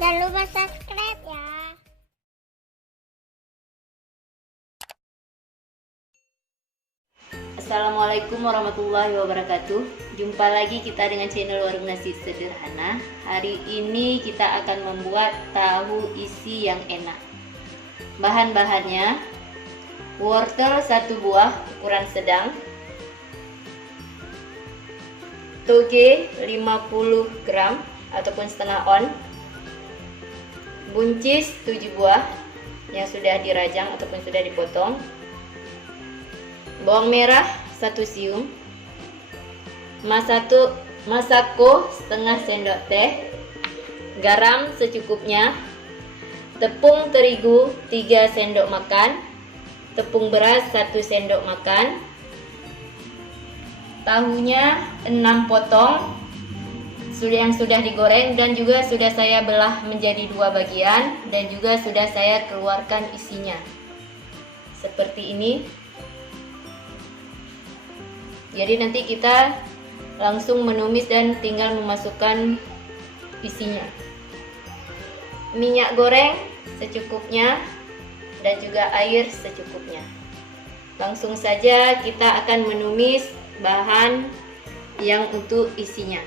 Jangan lupa subscribe ya. Assalamualaikum warahmatullahi wabarakatuh. Jumpa lagi kita dengan channel Warung Nasi Sederhana. Hari ini kita akan membuat tahu isi yang enak. Bahan-bahannya: wortel 1 buah ukuran sedang, toge 50 gram ataupun setengah on, buncis 7 buah yang sudah dirajang ataupun sudah dipotong, bawang merah 1 siung, masako setengah sendok teh, garam secukupnya, tepung terigu 3 sendok makan, tepung beras 1 sendok makan, tahunya 6 potong yang sudah digoreng dan juga sudah saya belah menjadi 2 bagian dan juga sudah saya keluarkan isinya seperti ini. Jadi nanti kita langsung menumis dan tinggal memasukkan isinya. Minyak goreng secukupnya dan juga air secukupnya. Langsung saja kita akan menumis bahan yang untuk isinya.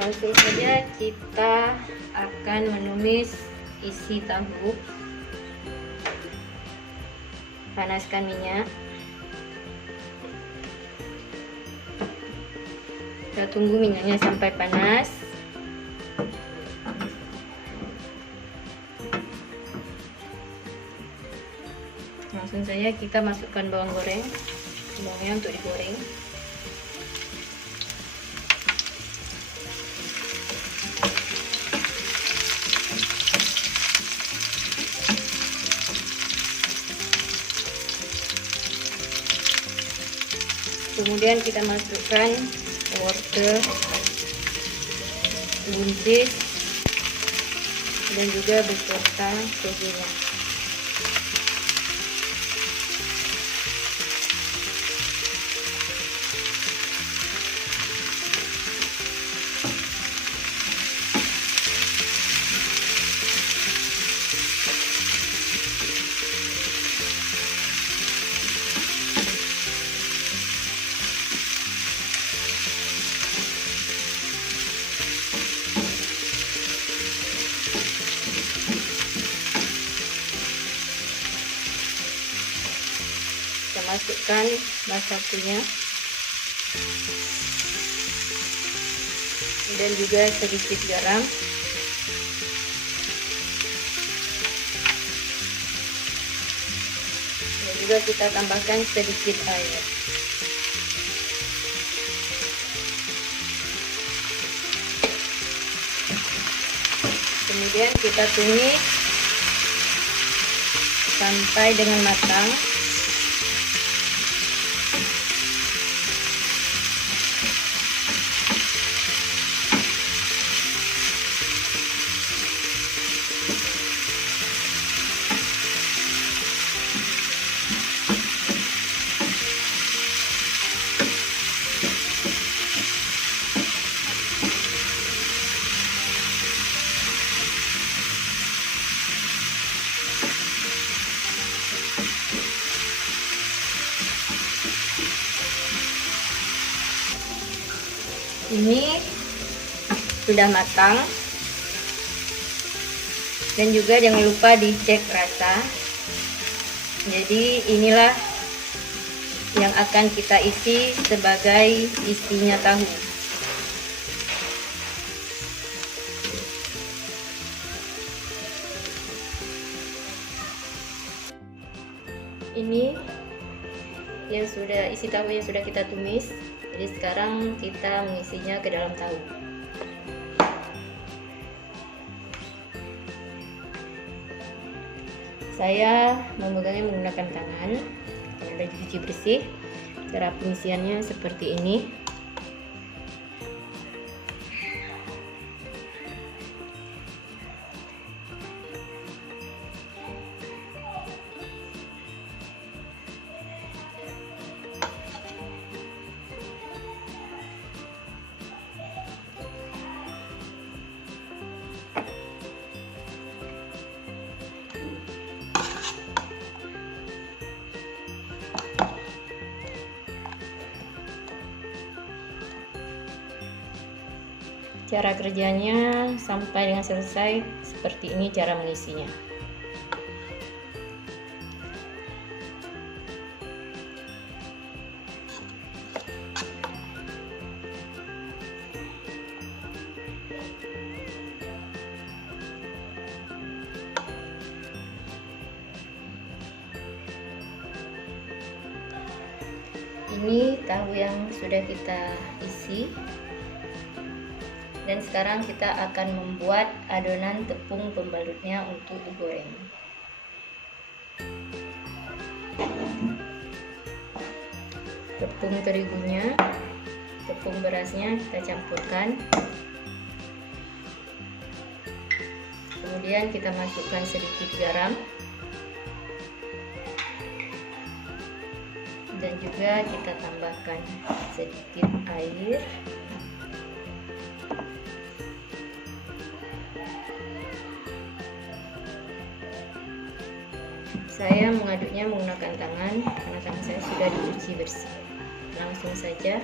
Langsung saja kita akan menumis isi tahu. Panaskan minyak. Kita tunggu minyaknya sampai panas. Langsung saja kita masukkan bawang goreng. Bawangnya untuk digoreng. Kemudian kita masukkan wortel, buncis, dan juga beserta togenya. Kita masukkan masakunya dan juga sedikit garam, dan juga kita tambahkan sedikit air. Kemudian kita tumis sampai dengan matang. Ini sudah matang, dan juga jangan lupa dicek rasa. Jadi inilah yang akan kita isi sebagai isinya tahu. Ini yang sudah isi tahu yang sudah kita tumis. Jadi sekarang kita mengisinya ke dalam tahu. Saya memegangnya menggunakan tangan dan sudah dicuci bersih. Cara pengisiannya seperti ini. Cara kerjanya sampai dengan selesai seperti ini cara mengisinya. Ini tahu yang sudah kita isi. Dan sekarang kita akan membuat adonan tepung pembalutnya untuk digoreng. Tepung terigunya, tepung berasnya kita campurkan. Kemudian kita masukkan sedikit garam. Dan juga kita tambahkan sedikit air. Saya mengaduknya menggunakan tangan karena tangan saya sudah dicuci bersih. Langsung saja.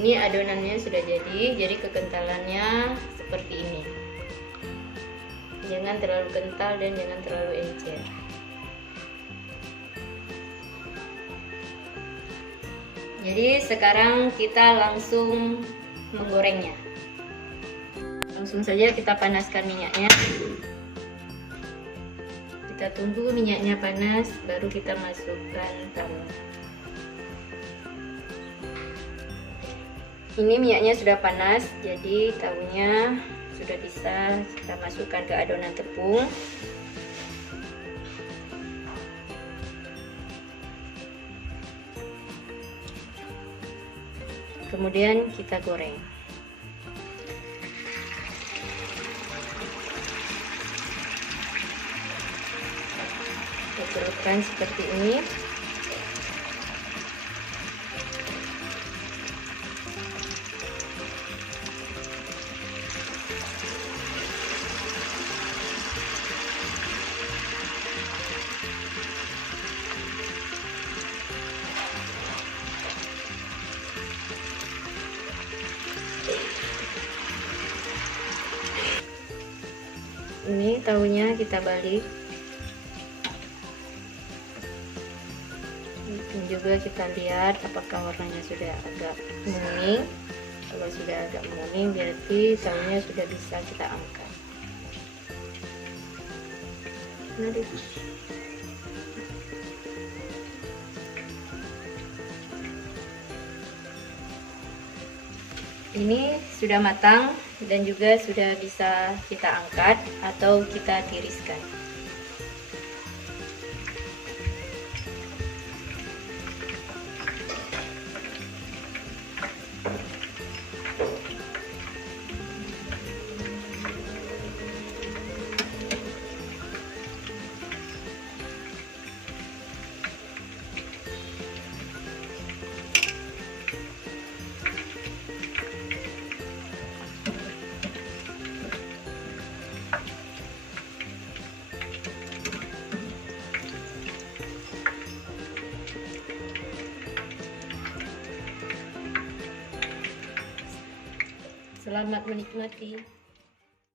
Ini adonannya sudah jadi kekentalannya seperti ini. Jangan terlalu kental dan jangan terlalu encer. Jadi sekarang kita langsung menggorengnya. Langsung saja kita panaskan minyaknya. Kita tunggu minyaknya panas, baru kita masukkan tahu. Ini minyaknya sudah panas, jadi tahunya sudah bisa kita masukkan ke adonan tepung. Kemudian kita goreng. Kita celupkan seperti ini. Ini tahunya kita balik. Dan juga kita lihat apakah warnanya sudah agak menguning. Kalau sudah agak menguning berarti tahunya sudah bisa kita angkat. Ini sudah matang dan juga sudah bisa kita angkat atau kita tiriskan. Selamat menikmati.